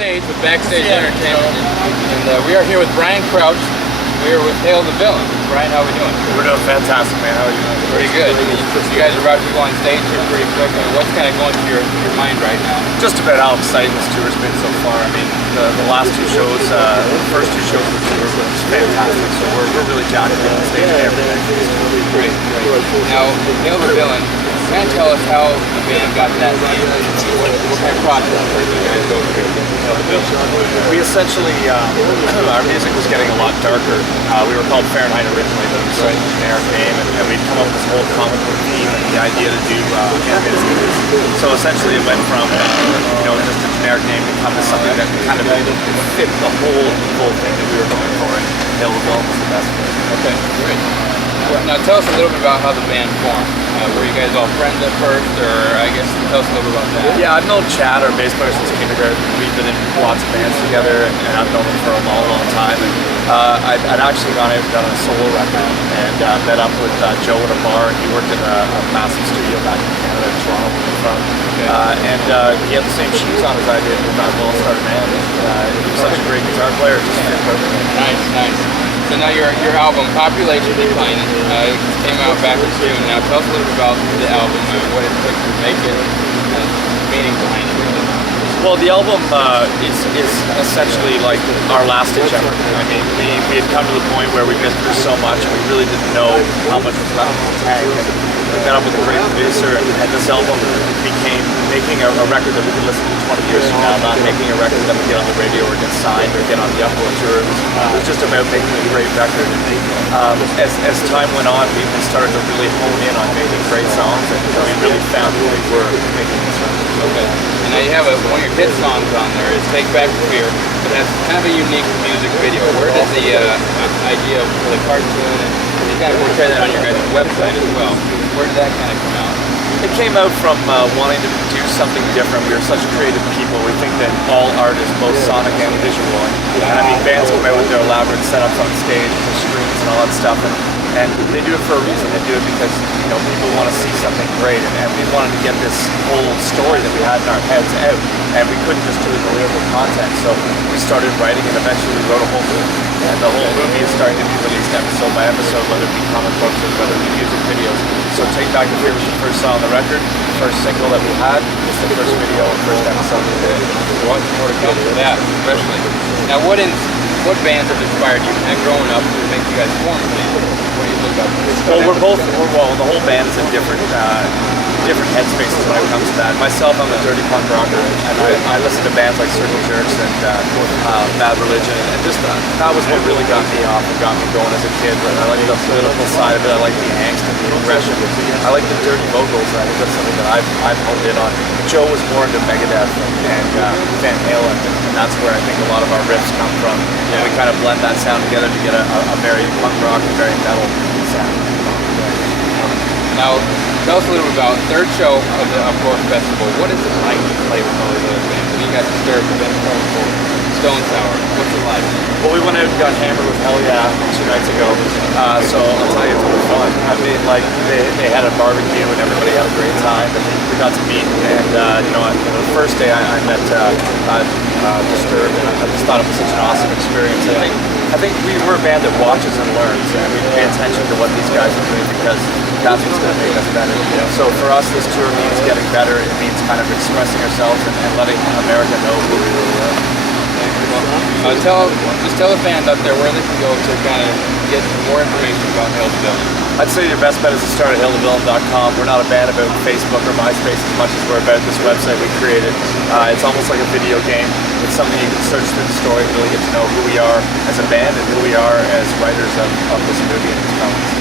Backstage with Backstage Entertainment, and we are here with Bryan Crouch. We are with Hail the Villain. Bryan, how are we doing? We're doing fantastic, man. How are you doing? Pretty good. You guys are about to go on stage here pretty quick. I mean, what's kind of going through your mind right now? Just about how exciting this tour has been so far. I mean, the last two shows, the first two shows of the tour were just fantastic. So we're really jacked up on the stage and everything. Great. Now, Hail the Villain, kind of tell us how the band got that name. What kind of process did you guys go through to Hail the Villain? We essentially, our music was getting a lot darker. We were called Fahrenheit originally, but it was a generic name, and we'd come up with this whole comic book theme and the idea to do animated series. So essentially it went from, just a generic name to come to something that kind of fit the whole thing that we were going for, and Hail the Villain was the best fit. Okay, great. Now tell us a little bit about how the band formed. Were you guys all friends at first, or I guess tell us a little bit about that? Yeah, I've known Chad, our bass player, since kindergarten. We've been in lots of bands together, and I've known him for a long time. And I'd actually gone out and done a solo record, and met up with Joe at a bar. He worked in a massive studio back in Canada, in Toronto, where we're from. Okay. He had the same shoes on as I did. We thought, well, let's start a band. He was such a great guitar player, it just fit perfectly. Nice. So now your album, Population Declining, came out back in June. Now tell us a little bit about the album and what it took to make it, and the meaning behind it. Well, the album is essentially like our last ditch effort. I mean, we had come to the point where we'd been through so much and we really didn't know how much was left in the tank. And we met up with a great producer, and this album became making a record that we could listen to 20 years from now, not making a record that would get on the radio or get signed or get on the Uproar tour. It was just about making a great record. And as time went on, we started to really hone in on making great songs, and we really found who we were making this record. Okay. And now you have one of your hit songs on there. It's Take Back the Fear. It has kind of a unique music video. Where does the idea for the cartoon, and you kind of portray that on your guys' website as well, where did that kind of come out? It came out from wanting to do something different. We are such creative people. We think that all art is both sonic and visual. And I mean, bands come out with their elaborate setups on stage with the screens and all that stuff. And they do it for a reason. They do it because people want to see something great, and we wanted to get this whole story that we had in our heads out, and we couldn't just do it in the lyrical content. So we started writing, and eventually we wrote a whole movie. And the whole movie is starting to be released episode by episode, whether it be comic books or whether it be music videos. So Take Back the Fear was the first song on the record, the first single that we had. It's the first video and first episode we did. We're watching more to come for that, especially. Now, what bands have inspired you kind of growing up to make you guys form a band? What do you look up to? Well, the whole band is in different headspaces when it comes to that. Myself, I'm a dirty punk rocker, and I listen to bands like Circle Jerks and Bad Religion, and just that was what really got me off and got me going as a kid. But I like the political side of it. I like the angst and the aggression. I like the dirty vocals. I think that's something that I've honed in on. Joe was more into Megadeth and Van Halen, and that's where I think a lot of our riffs come from. And we kind of blend that sound together to get a very punk rock and very metal sound. Now, tell us a little bit about the third show of the Uproar Festival. What is it like to play with all these other bands? You got Disturbed, Ben Carnival, Stone Sour. What's it like? Well, we went out and got hammered with Hell Yeah 2 nights ago. So I'll tell you, it's been fun. I mean, like, they had a barbecue and everybody had a great time. And we got to meet. And, the first day I met Disturbed, and I just thought it was such an awesome experience. And I think we're a band that watches and learns, and we pay attention to what these guys are doing because that's what's going to make us better. So for us, this tour means getting better. It means kind of expressing ourselves and letting America know who we really are. Just tell the fans out there where they can go to kind of get more information about Hail the Villain. I'd say your best bet is to start at hailthevillain.com. We're not a band about Facebook or MySpace as much as we're about this website we created. It's almost like a video game. It's something you can search through the story and really get to know who we are as a band and who we are as writers of this movie and its comics.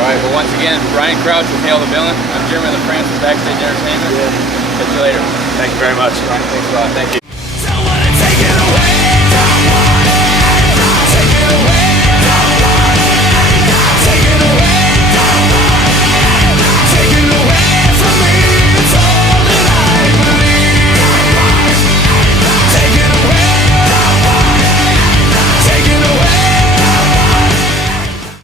All right, well, once again, Bryan Crouch with Hail the Villain. I'm Lafrentz with Backstage Entertainment. Catch you later. Thank you very much. Bryan, thanks a lot. Thank you.